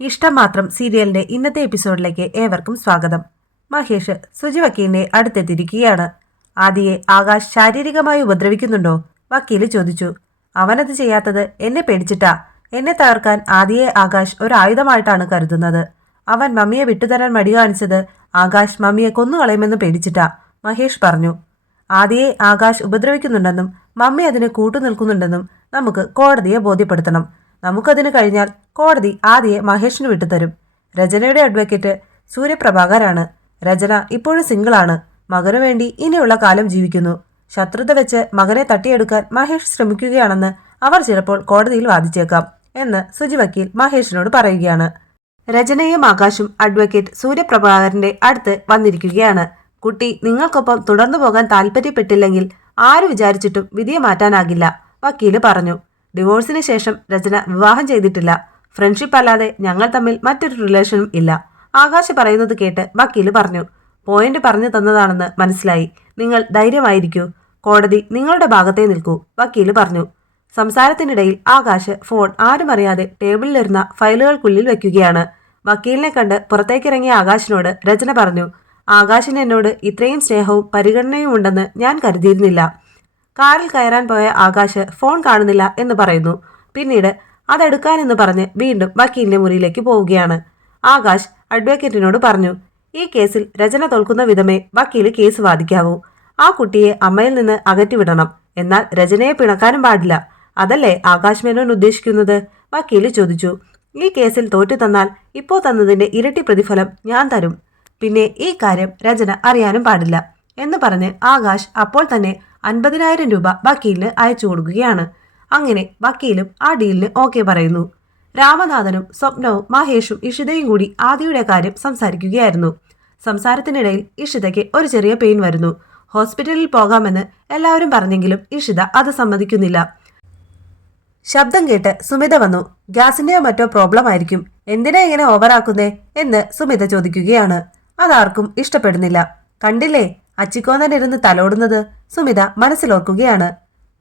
ഇഷ്ടം മാത്രം സീരിയലിന്റെ ഇന്നത്തെ എപ്പിസോഡിലേക്ക് ഏവർക്കും സ്വാഗതം. മഹേഷ് സുജി വക്കീലിനെ അടുത്തെത്തിയിരിക്കുകയാണ്. ആദിയെ ആകാശ് ശാരീരികമായി ഉപദ്രവിക്കുന്നുണ്ടോ? വക്കീല് ചോദിച്ചു. അവനത് ചെയ്യാത്തത് എന്നെ പേടിച്ചിട്ടാ. എന്നെ തകർക്കാൻ ആദിയെ ആകാശ് ഒരു ആയുധമായിട്ടാണ് കരുതുന്നത്. അവൻ മമ്മിയെ വിട്ടുതരാൻ മടി കാണിച്ചത് ആകാശ് മമ്മിയെ കൊന്നുകളയുമെന്ന് പേടിച്ചിട്ടാ, മഹേഷ് പറഞ്ഞു. ആദിയെ ആകാശ് ഉപദ്രവിക്കുന്നുണ്ടെന്നും മമ്മി അതിന് കൂട്ടുനിൽക്കുന്നുണ്ടെന്നും നമുക്ക് കോടതിയെ ബോധ്യപ്പെടുത്തണം. നമുക്കതിന് കഴിഞ്ഞാൽ കോടതി ആദിയെ മഹേഷിന് വിട്ടുതരും. രചനയുടെ അഡ്വക്കേറ്റ് സൂര്യപ്രഭാകരാണ്. രചന ഇപ്പോഴും സിംഗിളാണ്. മകനു വേണ്ടി ഇനിയുള്ള കാലം ജീവിക്കുന്നു. ശത്രുത വെച്ച് മകനെ തട്ടിയെടുക്കാൻ മഹേഷ് ശ്രമിക്കുകയാണെന്ന് അവർ ചിലപ്പോൾ കോടതിയിൽ വാദിച്ചേക്കാം എന്ന് സുജി വക്കീൽ മഹേഷിനോട് പറയുകയാണ്. രചനയും ആകാശും അഡ്വക്കേറ്റ് സൂര്യപ്രഭാകരന്റെ അടുത്ത് വന്നിരിക്കുകയാണ്. കുട്ടി നിങ്ങൾക്കൊപ്പം തുടർന്നു പോകാൻ താല്പര്യപ്പെട്ടില്ലെങ്കിൽ ആര് വിചാരിച്ചിട്ടും വിധിയെ മാറ്റാനാകില്ല, വക്കീല് പറഞ്ഞു. ഡിവോഴ്സിന് ശേഷം രചന വിവാഹം ചെയ്തിട്ടില്ല. ഫ്രണ്ട്ഷിപ്പ് അല്ലാതെ ഞങ്ങൾ തമ്മിൽ മറ്റൊരു റിലേഷനും ഇല്ല. ആകാശ് പറയുന്നത് കേട്ട് വക്കീല് പറഞ്ഞു. പോയിന്റ് പറഞ്ഞു തന്നതാണെന്ന് മനസ്സിലായി. നിങ്ങൾ ധൈര്യമായിരിക്കൂ. കോടതി നിങ്ങളുടെ ഭാഗത്തേ നിൽക്കൂ, വക്കീല് പറഞ്ഞു. സംസാരത്തിനിടയിൽ ആകാശ് ഫോൺ ആരും അറിയാതെ ടേബിളിലിരുന്ന ഫയലുകൾക്കുള്ളിൽ വെക്കുകയാണ്. വക്കീലിനെ കണ്ട് പുറത്തേക്കിറങ്ങിയ ആകാശിനോട് രചന പറഞ്ഞു. ആകാശിന് എന്നോട് ഇത്രയും സ്നേഹവും പരിഗണനയും ഉണ്ടെന്ന് ഞാൻ കരുതിയിരുന്നില്ല. കാറിൽ കയറാൻ പോയ ആകാശ് ഫോൺ കാണുന്നില്ല എന്ന് പറയുന്നു. പിന്നീട് അതെടുക്കാനെന്ന് പറഞ്ഞ് വീണ്ടും വക്കീലിന്റെ മുറിയിലേക്ക് പോവുകയാണ്. ആകാശ് അഡ്വക്കേറ്റിനോട് പറഞ്ഞു. ഈ കേസിൽ രചന തോൽക്കുന്ന വിധമേ വക്കീല് കേസ് വാദിക്കാവൂ. ആ കുട്ടിയെ അമ്മയിൽ നിന്ന് അകറ്റിവിടണം. എന്നാൽ രചനയെ പിണക്കാനും പാടില്ല. അതല്ലേ ആകാശ് മേനോൻ ഉദ്ദേശിക്കുന്നത്, വക്കീല് ചോദിച്ചു. ഈ കേസിൽ തോറ്റു തന്നാൽ ഇപ്പോൾ തന്നതിന്റെ ഇരട്ടി പ്രതിഫലം ഞാൻ തരും. പിന്നെ ഈ കാര്യം രചന അറിയാനും പാടില്ല എന്ന് പറഞ്ഞ് ആകാശ് അപ്പോൾ തന്നെ 50,000 രൂപ വക്കീലിന് അയച്ചു കൊടുക്കുകയാണ്. അങ്ങനെ വക്കീലും ആ ഡീലിന് ഓക്കെ പറയുന്നു. രാമനാഥനും സ്വപ്നവും മഹേഷും ഇഷിതയും കൂടി ആദിയുടെ കാര്യം സംസാരിക്കുകയായിരുന്നു. സംസാരത്തിനിടയിൽ ഇഷിതയ്ക്ക് ഒരു ചെറിയ പെയിൻ വരുന്നു. ഹോസ്പിറ്റലിൽ പോകാമെന്ന് എല്ലാവരും പറഞ്ഞെങ്കിലും ഇഷിത അത് സമ്മതിക്കുന്നില്ല. ശബ്ദം കേട്ട് സുമിത വന്നു. ഗ്യാസിന്റെയോ മറ്റോ പ്രോബ്ലം ആയിരിക്കും. എന്തിനാ ഇങ്ങനെ ഓവറാക്കുന്നേ എന്ന് സുമിത ചോദിക്കുകയാണ്. അതാർക്കും ഇഷ്ടപ്പെടുന്നില്ല. കണ്ടില്ലേ അച്ചിക്കോന്നനിരുന്ന് തലോടുന്നത്, സുമിത മനസ്സിലോർക്കുകയാണ്.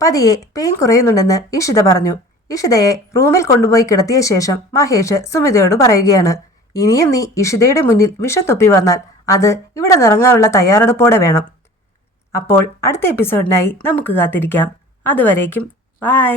പതിയെ പെയിൻ കുറയുന്നുണ്ടെന്ന് ഇഷിത പറഞ്ഞു. ഇഷിതയെ റൂമിൽ കൊണ്ടുപോയി കിടത്തിയ ശേഷം മഹേഷ് സുമിതയോട് പറയുകയാണ്. ഇനിയും നീ ഇഷിതയുടെ മുന്നിൽ വിഷം തൊപ്പി വന്നാൽ അത് ഇവിടെ നിറങ്ങാനുള്ള തയ്യാറെടുപ്പോടെ വേണം. അപ്പോൾ അടുത്ത എപ്പിസോഡിനായി നമുക്ക് കാത്തിരിക്കാം. അതുവരേക്കും ബൈ.